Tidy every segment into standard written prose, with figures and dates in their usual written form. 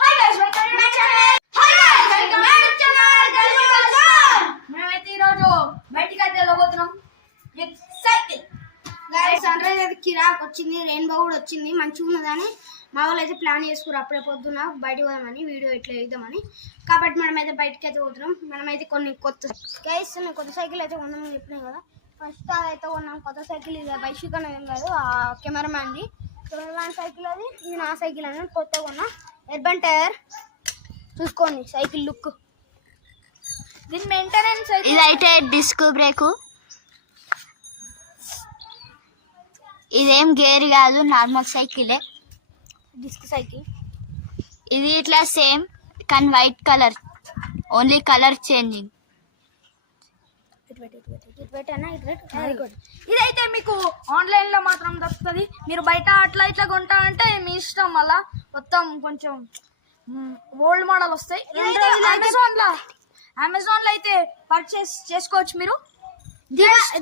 Hi guys welcome to my channel. Hi guys welcome to my channel. మేమైతే ఈ రోజు బయటికి అయితే వెళ్ళబోతున్నాం with cycle. Guys sunrise అయితే కిరాక్ వచ్చింది, రెయిన్బో కూడా వచ్చింది, మంచిగా ఉన్నదని మా వాళ్ళు అయితే ప్లాన్ చేసుకున్నారు అప్పుడే పొద్దున బయటకు పోదామని, వీడియో ఇట్లా వేద్దామని. కాబట్టి మనమైతే బయటకి అయితే పోతున్నాం. మనమైతే కొన్ని కొత్త గైస్ కొత్త సైకిల్ అయితే కొన్నామని చెప్పినాం కదా. ఫస్ట్ అయితే కొన్నాం కొత్త సైకిల్. ఇది బైక్ అనేది ఏం కాదు, కెమెరామ్యాన్ సైకిల్ అది. ఇది నా సైకిల్ అని కొత్తగా కొన్నా. ఎర్బన్ టైర్ చూసుకోండి, సైకిల్ లుక్. దీని మెయింటెనెన్స్ ఇదైతే డిస్క్ బ్రేక్. ఇదేం గేర్ కాదు, నార్మల్ సైకిలే, డిస్క్ సైకిల్. ఇది ఇట్లా సేమ్ కానీ white colour, only colour changing. ఇదైతే మీకు ఆన్లైన్ లో మాత్రం దొరుకుతుంది. మీరు బయట అట్లా ఇట్లా కొంటా అంటే మీ ఇష్టం. మళ్ళా మొత్తం కొంచెం ఓల్డ్ మోడల్ వస్తాయి. అమెజాన్ లో అయితే పర్చేస్ చేసుకోవచ్చు మీరు.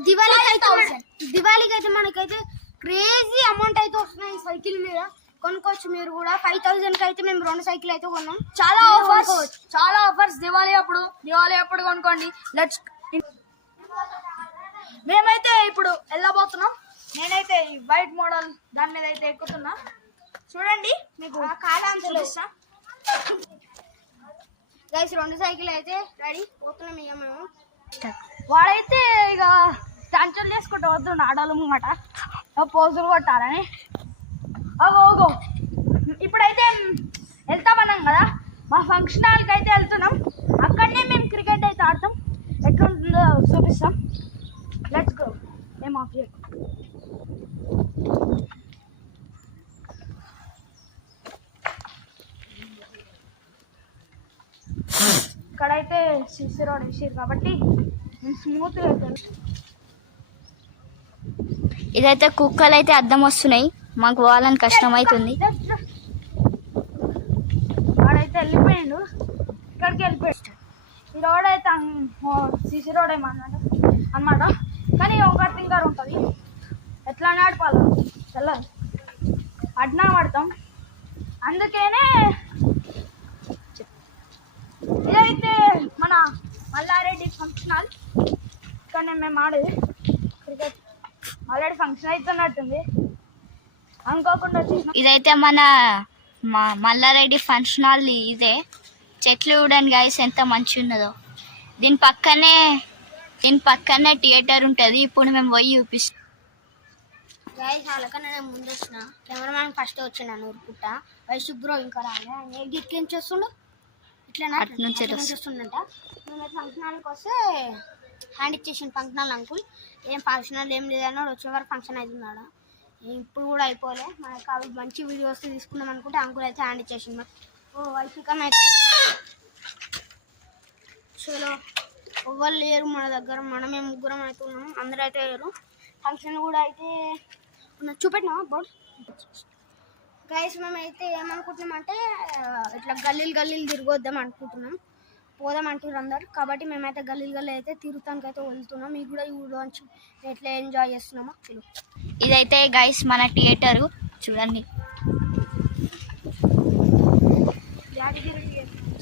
దివాళీకి అయితే మనకైతే క్రేజీ అమౌంట్ అయితే వస్తున్నాయి సైకిల్ మీద, కొనుక్కోవచ్చు మీరు కూడా. 5000 కి అయితే మేము 2 సైకిల్ అయితే కొన్నాం. చాలా ఆఫర్స్ దివాళీ అప్పుడు కొనుక్కోండి. లెట్స్ మేమైతే ఇప్పుడు వెళ్ళబోతున్నాం. నేనైతే వైట్ మోడల్ దాని మీద అయితే ఎక్కుతున్నా. చూడండి మీకు చూపిస్తా. గైస్ 2 సైకిల్ అయితే రెడీ, పోతున్నాం ఇక మేము. వాడైతే ఇక స్టాంచులు చేసుకుంటూ వద్దు ఆడాలు ముంగట పోజులు కొట్టాలని. ఓగో ఇప్పుడైతే వెళ్తామన్నాం కదా, మా ఫంక్షన్ హాల్కి అయితే వెళ్తున్నాం. అక్కడనే మేము క్రికెట్ అయితే ఆడతాం. ఎట్లుంటుందో చూపిస్తాం. Let's go. ఏం ఆఫ్ చేయకు. ఇక్కడైతే సిసి రోడ్ వేసారు కాబట్టి స్మూత్గా అవుతుంది. ఇదైతే కుక్కలు అయితే అద్దం వస్తున్నాయి, మాకు పోవాలని కష్టం అవుతుంది. వాడైతే వెళ్ళిపోయిండు, ఇక్కడికి వెళ్ళిపోయాడు. ఈ రోడ్ అయితే సిసి రోడ్ అన్నమాట. కానీ ఒక థింకర్ ఉంటుంది, ఎట్లా నడపాలి తెల్లదు, అడ్నా పడతాం. అందుకనే ఇదైతే మన మల్లారెడ్డి ఫంక్షన్ హాల్. కానీ మేము ఆడేది క్రికెట్. ఆల్రెడీ ఫంక్షన్ అవుతున్నట్టుంది, అనుకోకుండా వచ్చేసినాం. ఇదైతే మన మల్లారెడ్డి ఫంక్షన్ హాల్. ఇదే చెట్లు చూడండి గైస్ ఎంత మంచిగా ఉన్నదో. దీని పక్కనే థియేటర్ ఉంటుంది. ఇప్పుడు మేము పోయి చూపిస్తాం. గైస్ వాళ్ళకన్నా నేను ముందు వచ్చిన, కెమెరామ్యాన్ ఫస్ట్ వచ్చినాను ఊరుకుంటా. వైశుభ్రో ఇంకా రాలే, గిట్కేం చేస్తుండు ఇట్లా వస్తుందంట. మేమైతే ఫంక్షన్ హాల్కి వస్తే హ్యాండ్ ఇచ్చేసిండు ఫంక్షన్ హాల్ అంకుల్. ఏం ఫంక్షన్ హాల్ ఏం లేదన్నాడు, వచ్చే వరకు ఫంక్షన్ అవుతున్నాడు. ఇప్పుడు కూడా అయిపోలే, మనకు అవి మంచి వీడియోస్ తీసుకుందాం అనుకుంటే అంకుల్ అయితే హ్యాండ్ ఇచ్చేసిండు. ఓ వైఫీకన్నా చలో ఎవ్వరు లేరు మన దగ్గర, మనమే ముగ్గురం అయితే ఉన్నాం, అందరూ అయితే లేరు. ఫంక్షన్ కూడా అయితే చూపెట్టినా బోర్డు. గైస్ మేమైతే ఏమనుకుంటున్నామంటే ఇట్లా గల్లీలు తిరగొద్దాం అనుకుంటున్నాం. పోదాం అంటున్నారు అందరు, కాబట్టి మేమైతే గల్లీలు అయితే తిరుగుతానికి అయితే వెళ్తున్నాం. మీకు కూడా ఈ ఊళ్ళోంచి ఎట్లా ఎంజాయ్ చేస్తున్నామో తెలియదు. ఇదైతే గైస్ మన థియేటరు చూడండి.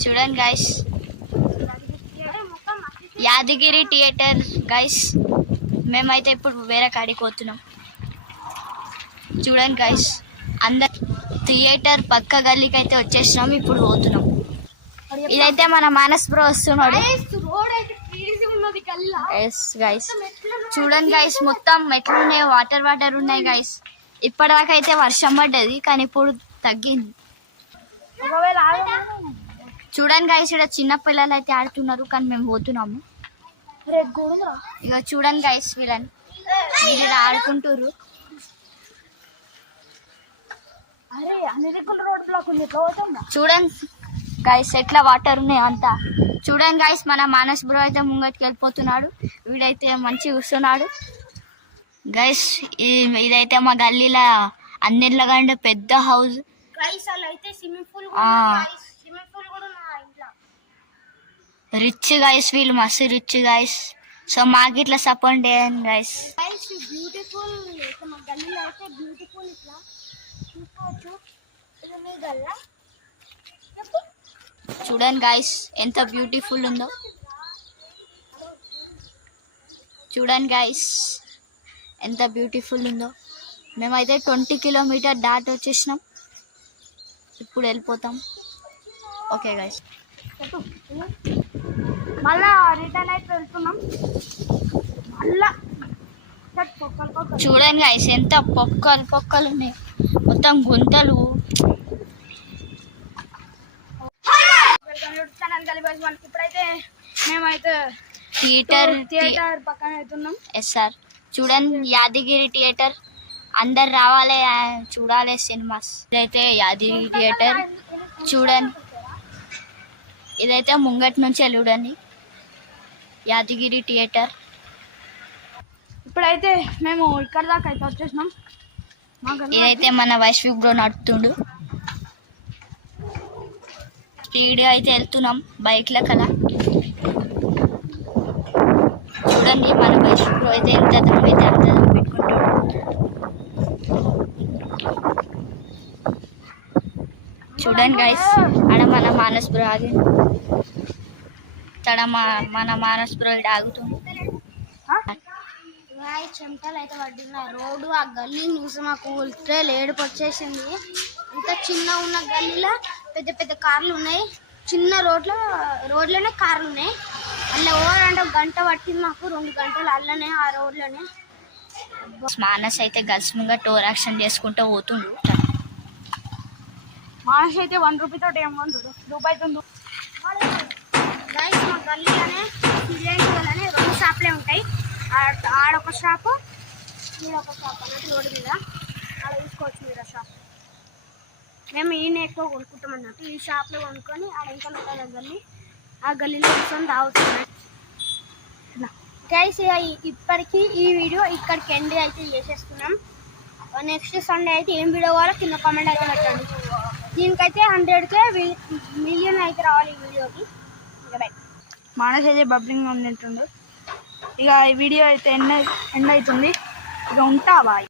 చూడండి గైస్, యాదగిరి థియేటర్ గైస్. మేమైతే ఇప్పుడు వేరే కాడికి పోతున్నాం. చూడండి గైస్, అందరు థియేటర్ పక్క గల్లీకి అయితే వచ్చేసినాం, ఇప్పుడు పోతున్నాం. ఇదైతే మన మానస్ బ్రో వస్తున్నాడు. గైస్ చూడండి గైస్, మొత్తం మెట్లు ఉన్నాయి, వాటర్ ఉన్నాయి గైస్. ఇప్పటిదాకా అయితే వర్షం పడ్డది, కానీ ఇప్పుడు తగ్గింది. చూడండి గైస్, ఇక్కడ చిన్న పిల్లలు అయితే ఆడుతున్నారు, కానీ మేము పోతున్నాము. ఇక చూడండి గైస్, వీళ్ళు ఆడుకుంటారు. చూడండి గైస్ ఎట్లా వాటర్ ఉన్నాయి అంతా. చూడండి గైస్, మన మానస్ బ్రో అయితే ముంగటికి వెళ్ళిపోతున్నాడు. వీడైతే మంచిగా చూస్తున్నాడు గైస్. ఇదైతే మా గల్లీలో అన్నిట్లో కంటే పెద్ద హౌస్. రిచ్ గైస్, వీళ్ళు మస్తు రిచ్ గైస్. సో మాకు ఇట్లా సపోర్ట్ చేయండి గైస్. బ్యూటిఫుల్ ఇట్లా చూసుకోవచ్చు. ఇది మీ గల్లా చూడండి గాయస్ ఎంత బ్యూటిఫుల్ ఉందో. చూడండి గాయస్ ఎంత బ్యూటిఫుల్ ఉందో. మేమైతే 20 కిలోమీటర్ దాటి వచ్చేసినాం. ఇప్పుడు వెళ్ళిపోతాం. Okay guys. మళ్ళా రిటర్న్ అయితే వెళ్తున్నాం. మళ్ళా చూడండి గాయస్ ఎంత పొక్కలు ఉన్నాయి, మొత్తం గుంతలు. ఇప్పుడైతే మేమైతే థియేటర్ పక్కన అవుతున్నాం. Yes sir. చూడండి యాదగిరి థియేటర్, అందరు రావాలి చూడాలి సినిమాస్. ఇదైతే యాదగిరి థియేటర్. చూడండి ఇదైతే ముంగటి నుంచి చూడండి యాదగిరి థియేటర్. ఇప్పుడైతే మేము ఇక్కడ దాకా అయితే వచ్చేసినాం. ఇదైతే మన వైష్ణవ్ బ్రో నడుపుతుండు. స్పీడ్గా అయితే వెళ్తున్నాం బైక్ల కల. చూడండి మన వైష్ణవ్ బ్రో అయితే ఎంత దమ్ అయితే అంత దమ్ పెట్టుకుంటాడు. చూడండి గైస్ ఆడ మన మానస్ బ్రో ఆగి, తడ మన మానస్ బ్రో ఇక్కడ ఆగుతుంది. చెమటలు అయితే పడుతున్నాయి. రోడ్డు ఆ గల్లీ చూసి మాకు ఉల్టే ఏడుపు వచ్చేసింది. ఇంత చిన్న ఉన్న గల్లీలో పెద్ద పెద్ద కార్లు ఉన్నాయి, చిన్న రోడ్లోనే కార్లు ఉన్నాయి. అలా ఓవరంటే 1 గంట పట్టింది మాకు, 2 గంటలు అల్లనే ఆ రోడ్లోనే. మానస్ అయితే గర్ల్స్ ముంగ టోర్ యాక్షన్ చేసుకుంటూ పోతుండు. మానస్ అయితే 1 రూపీ తోటి ఏమంటాడు, రూపాయితో గైస్ మా గల్లీలోనే వల్లనే 2 షాపులే ఉంటాయి. ఆడొక షాపు, ఈడొక షాప్ అన్నట్టు రోడ్డు మీద. అలా తీసుకోవచ్చు మీరు ఆ షాప్. మేము ఈయన ఎక్కువ కొనుక్కుంటాం అన్నట్టు. ఈ షాప్లో కొనుక్కొని ఆడ ఇంకా ఉంటుంది గల్లీ, ఆ గల్లీలో కూర్చొని తాగుతున్నాయి. గైస్ ఇప్పటికీ ఈ వీడియో ఇక్కడికి ఎండ్ అయితే చేసేస్తున్నాం. నెక్స్ట్ సండే అయితే ఏం వీడియో కావాలో కింద కామెంట్ అయితే పెట్టండి. దీనికైతే 100K మిలియన్ అయితే రావాలి ఈ వీడియోకి. బై. మానస్ అయితే బబ్లింగ్ ఉన్నట్టుండు. ఇక ఈ వీడియో అయితే ఎండ్ అవుతుంది. ఇక ఉంటా బాయ్.